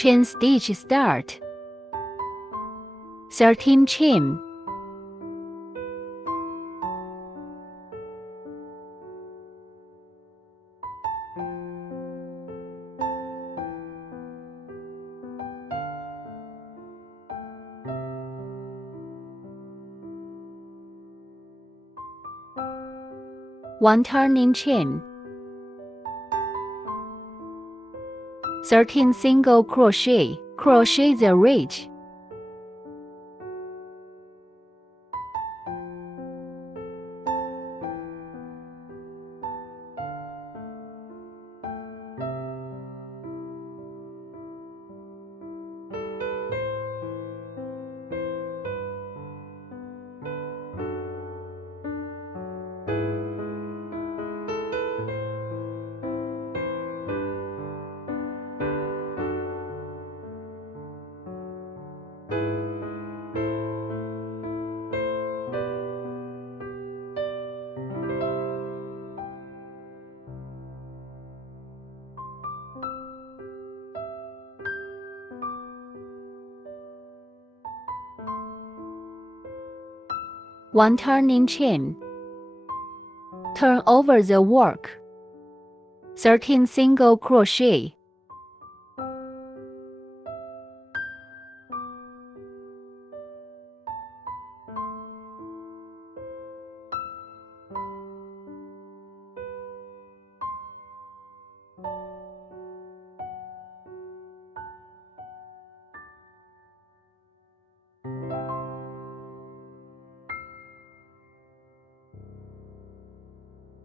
Chain stitch start. 13 chain. One turning chain. 13 single crochet. Crochet the ridge. One turning chain. Turn over the work. 13 single crochet.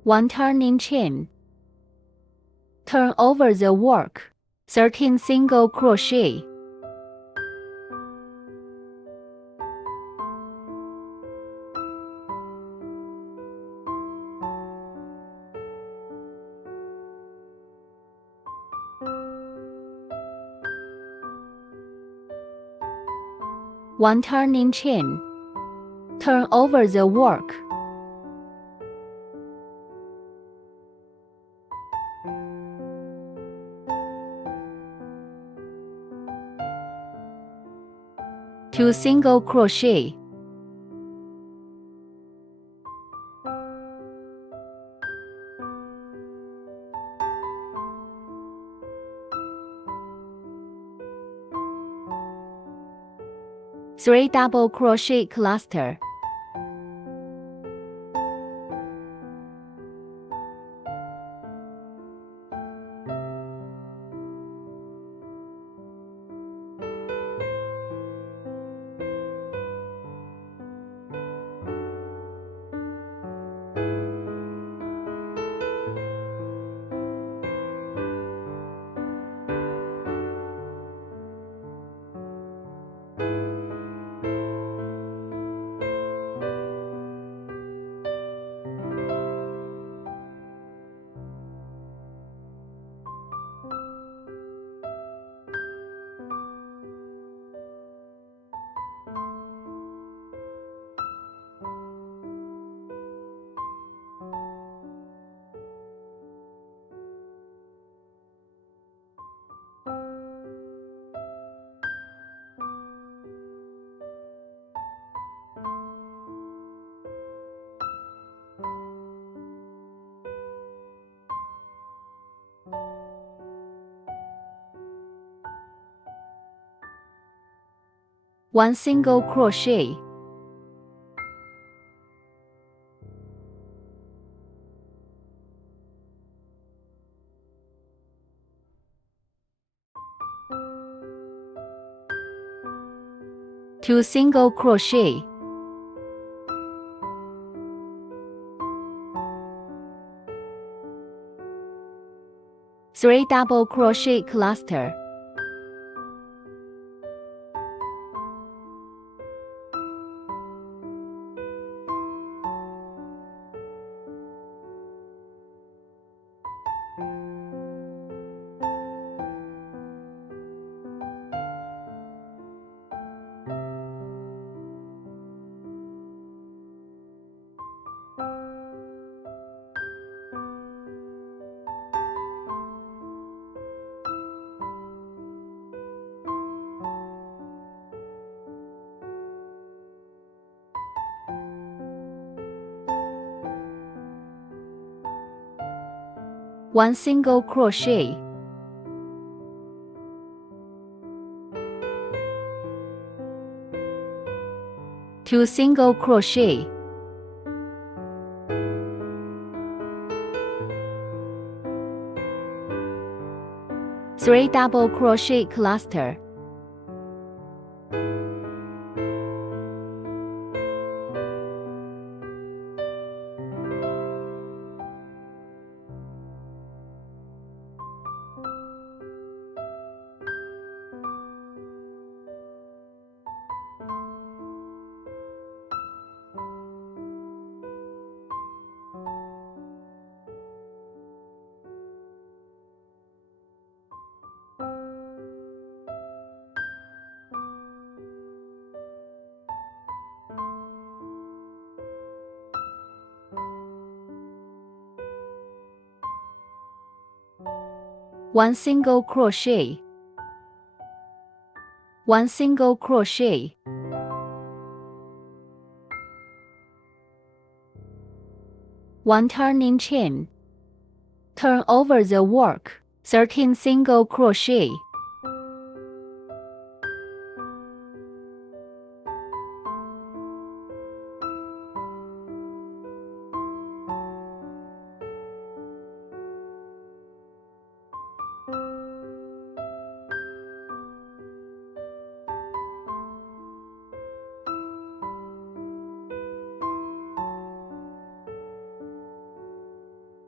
One turning chain. Turn over the work. 13 single crochet. One turning chain. Turn over the work. Two single crochet. Three double crochet cluster. One single crochet. Two single crochet. Three double crochet cluster. 1 single crochet, 2 single crochet, 3 double crochet cluster, 1 single crochet, 1 single crochet, 1 turning chain, turn over the work, 13 single crochet,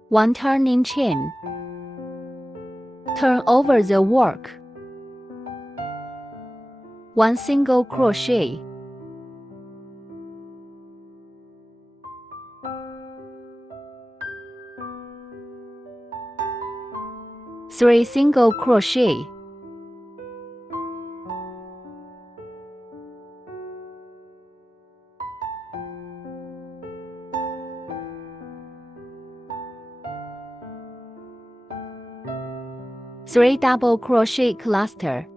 1 turning chain, turn over the work, 1 single crochet, 3 single crochet, 3 double crochet cluster,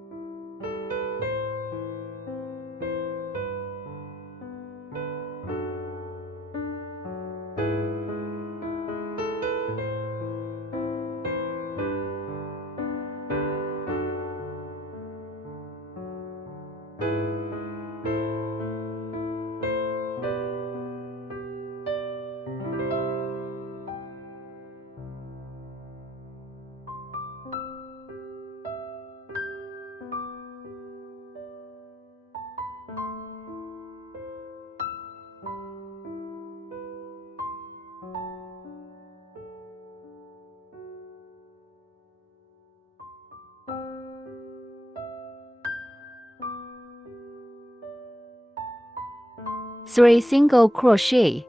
3 single crochet,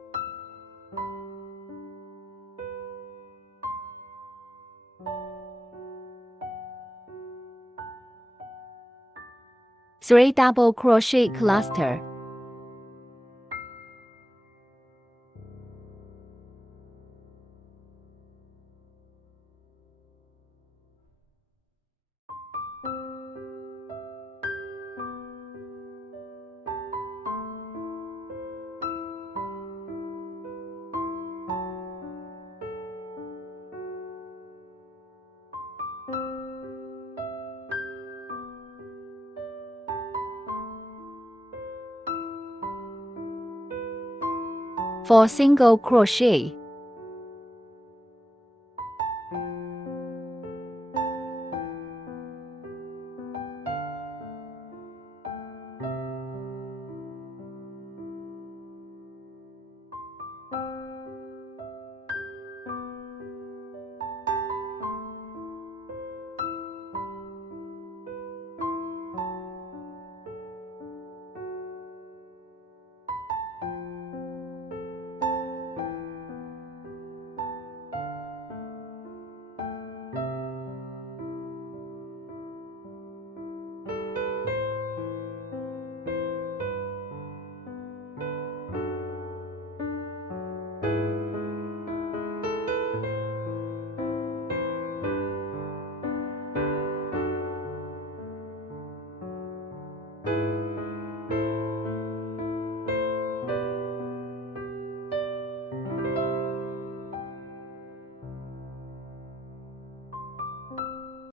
3 double crochet cluster, 4 single crochet,